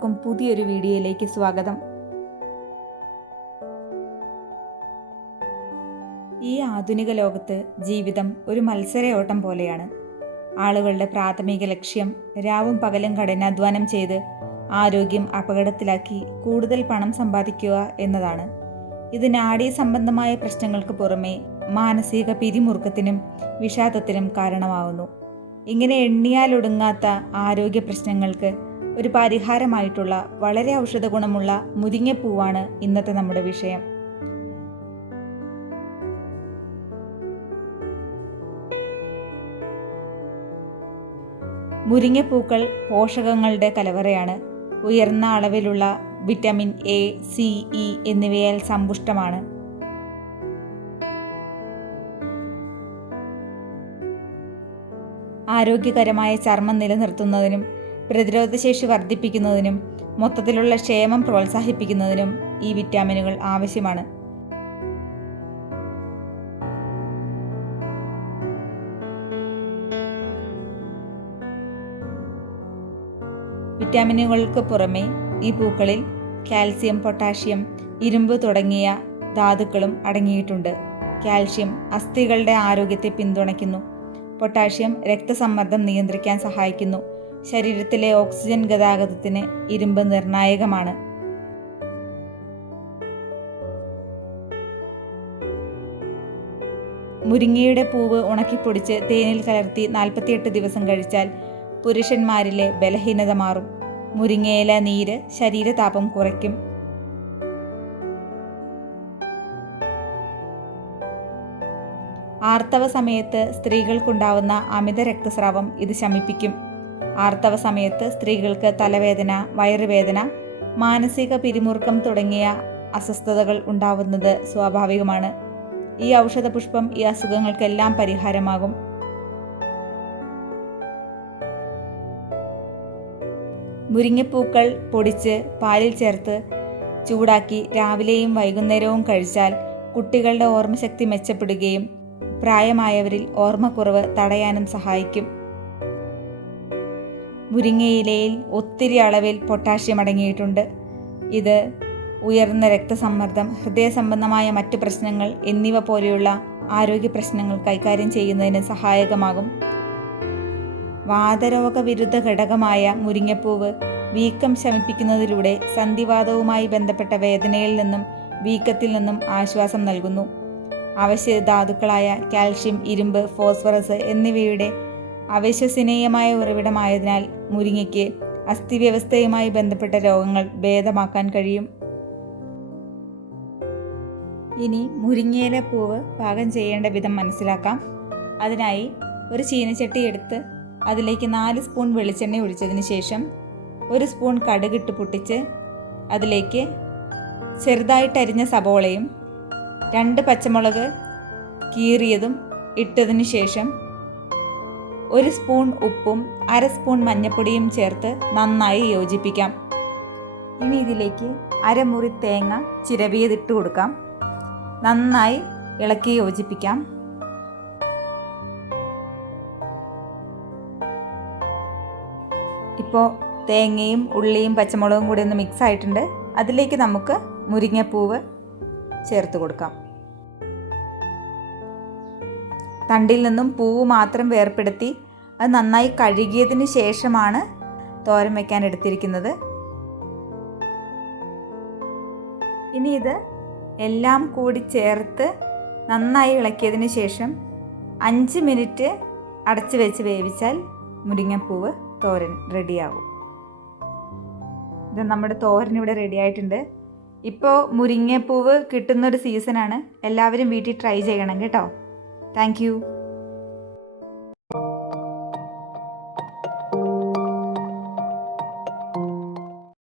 എല്ലാവർക്കും പുതിയൊരു വീഡിയോയിലേക്ക് സ്വാഗതം. ഈ ആധുനിക ലോകത്ത് ജീവിതം ഒരു മത്സരയോട്ടം പോലെയാണ്. ആളുകളുടെ പ്രാഥമിക ലക്ഷ്യം രാവും പകലും കഠിനാധ്വാനം ചെയ്ത് ആരോഗ്യം അപകടത്തിലാക്കി കൂടുതൽ പണം സമ്പാദിക്കുക എന്നതാണ്. ഇത് നാഡീ സംബന്ധമായ പ്രശ്നങ്ങൾക്ക് പുറമെ മാനസിക പിരിമുറുക്കത്തിനും വിഷാദത്തിനും കാരണമാവുന്നു. ഇങ്ങനെ എണ്ണിയാലൊടുങ്ങാത്ത ആരോഗ്യ പ്രശ്നങ്ങൾക്ക് ഒരു പരിഹാരമായിട്ടുള്ള വളരെ ഔഷധ ഗുണമുള്ള മുരിങ്ങപ്പൂവാണ് ഇന്നത്തെ നമ്മുടെ വിഷയം. മുരിങ്ങപ്പൂക്കൾ പോഷകങ്ങളുടെ കലവറയാണ്. ഉയർന്ന അളവിലുള്ള വിറ്റമിൻ എ, സി, ഇ എന്നിവയാൽ സമ്പുഷ്ടമാണ്. ആരോഗ്യകരമായ ചർമ്മം നിലനിർത്തുന്നതിനും പ്രതിരോധശേഷി വർദ്ധിപ്പിക്കുന്നതിനും മൊത്തത്തിലുള്ള ക്ഷേമം പ്രോത്സാഹിപ്പിക്കുന്നതിനും ഈ വിറ്റാമിനുകൾ ആവശ്യമാണ്. വിറ്റാമിനുകൾക്ക് പുറമെ ഈ പൂക്കളിൽ കാൽസ്യം, പൊട്ടാഷ്യം, ഇരുമ്പ് തുടങ്ങിയ ധാതുക്കളും അടങ്ങിയിട്ടുണ്ട്. കാൽസ്യം അസ്ഥികളുടെ ആരോഗ്യത്തെ പിന്തുണയ്ക്കുന്നു. പൊട്ടാഷ്യം രക്തസമ്മർദ്ദം നിയന്ത്രിക്കാൻ സഹായിക്കുന്നു. ശരീരത്തിലെ ഓക്സിജൻ ഗതാഗതത്തിന് ഇരുമ്പ് നിർണായകമാണ്. മുരിങ്ങയുടെ പൂവ് ഉണക്കിപ്പൊടിച്ച് തേനിൽ കലർത്തി 48 ദിവസം കഴിച്ചാൽ പുരുഷന്മാരിലെ ബലഹീനത മാറും. മുരിങ്ങയില നീര് ശരീരതാപം കുറയ്ക്കും. ആർത്തവ സമയത്ത് സ്ത്രീകൾക്കുണ്ടാവുന്ന അമിത രക്തസ്രാവം ഇത് ശമിപ്പിക്കും. ആർത്തവ സമയത്ത് സ്ത്രീകൾക്ക് തലവേദന, വയറുവേദന, മാനസിക പിരിമുറുക്കം തുടങ്ങിയ അസ്വസ്ഥതകൾ ഉണ്ടാവുന്നത് സ്വാഭാവികമാണ്. ഈ ഔഷധ പുഷ്പം ഈ അസുഖങ്ങൾക്കെല്ലാം പരിഹാരമാകും. മുരിങ്ങപ്പൂക്കൾ പൊടിച്ച് പാലിൽ ചേർത്ത് ചൂടാക്കി രാവിലെയും വൈകുന്നേരവും കഴിച്ചാൽ കുട്ടികളുടെ ഓർമ്മശക്തി മെച്ചപ്പെടുകയും പ്രായമായവരിൽ ഓർമ്മക്കുറവ് തടയാനും സഹായിക്കും. മുരിങ്ങയിലയിൽ ഒത്തിരി അളവിൽ പൊട്ടാഷ്യം അടങ്ങിയിട്ടുണ്ട്. ഇത് ഉയർന്ന രക്തസമ്മർദ്ദം, ഹൃദയ സംബന്ധമായ മറ്റു പ്രശ്നങ്ങൾ എന്നിവ പോലെയുള്ള ആരോഗ്യ പ്രശ്നങ്ങൾ കൈകാര്യം ചെയ്യുന്നതിന് സഹായകമാകും. വാതരോഗ വിരുദ്ധ ഘടകമായ മുരിങ്ങപ്പൂവ് വീക്കം ശമിപ്പിക്കുന്നതിലൂടെ സന്ധിവാതവുമായി ബന്ധപ്പെട്ട വേദനയിൽ നിന്നും വീക്കത്തിൽ നിന്നും ആശ്വാസം നൽകുന്നു. അവശ്യ ധാതുക്കളായ കാൽഷ്യം, ഇരുമ്പ്, ഫോസ്ഫറസ് എന്നിവയുടെ അവിശ്വസനീയമായ ഉറവിടമായതിനാൽ മുരിങ്ങയ്ക്ക് അസ്ഥിവ്യവസ്ഥയുമായി ബന്ധപ്പെട്ട രോഗങ്ങൾ ഭേദമാക്കാൻ കഴിയും. ഇനി മുരിങ്ങയില പൂവ് പാകം ചെയ്യേണ്ട വിധം മനസ്സിലാക്കാം. അതിനായി ഒരു ചീനച്ചട്ടി എടുത്ത് അതിലേക്ക് 4 സ്പൂൺ വെളിച്ചെണ്ണ ഒഴിച്ചതിന് ശേഷം 1 സ്പൂൺ കടുകിട്ട് പൊട്ടിച്ച് അതിലേക്ക് ചെറുതായിട്ടരിഞ്ഞ സബോളയും 2 പച്ചമുളക് കീറിയതും ഇട്ടതിന് ശേഷം 1 സ്പൂൺ ഉപ്പും 1/2 സ്പൂൺ മഞ്ഞൾപ്പൊടിയും ചേർത്ത് നന്നായി യോജിപ്പിക്കാം. ഇനി ഇതിലേക്ക് അരമുറി തേങ്ങ ചിരവിയതിട്ട് കൊടുക്കാം. നന്നായി ഇളക്കി യോജിപ്പിക്കാം. ഇപ്പോൾ തേങ്ങയും ഉള്ളിയും പച്ചമുളകും കൂടി ഒന്ന് മിക്സ് ആയിട്ടുണ്ട്. അതിലേക്ക് നമുക്ക് മുരിങ്ങപ്പൂവ് ചേർത്ത് കൊടുക്കാം. തണ്ടിൽ നിന്നും പൂവ് മാത്രം വേർപെടുത്തി അത് നന്നായി കഴുകിയതിന് ശേഷമാണ് തോരൻ വയ്ക്കാൻ എടുത്തിരിക്കുന്നത്. ഇനി ഇത് എല്ലാം കൂടി ചേർത്ത് നന്നായി ഇളക്കിയതിന് ശേഷം 5 മിനിറ്റ് അടച്ചു വെച്ച് വേവിച്ചാൽ മുരിങ്ങപ്പൂവ് തോരൻ റെഡിയാകും. ഇത് നമ്മുടെ തോരൻ ഇവിടെ റെഡി ആയിട്ടുണ്ട്. ഇപ്പോൾ മുരിങ്ങപ്പൂവ് കിട്ടുന്നൊരു സീസണാണ്. എല്ലാവരും വീട്ടിൽ ട്രൈ ചെയ്യണം കേട്ടോ. Thank you.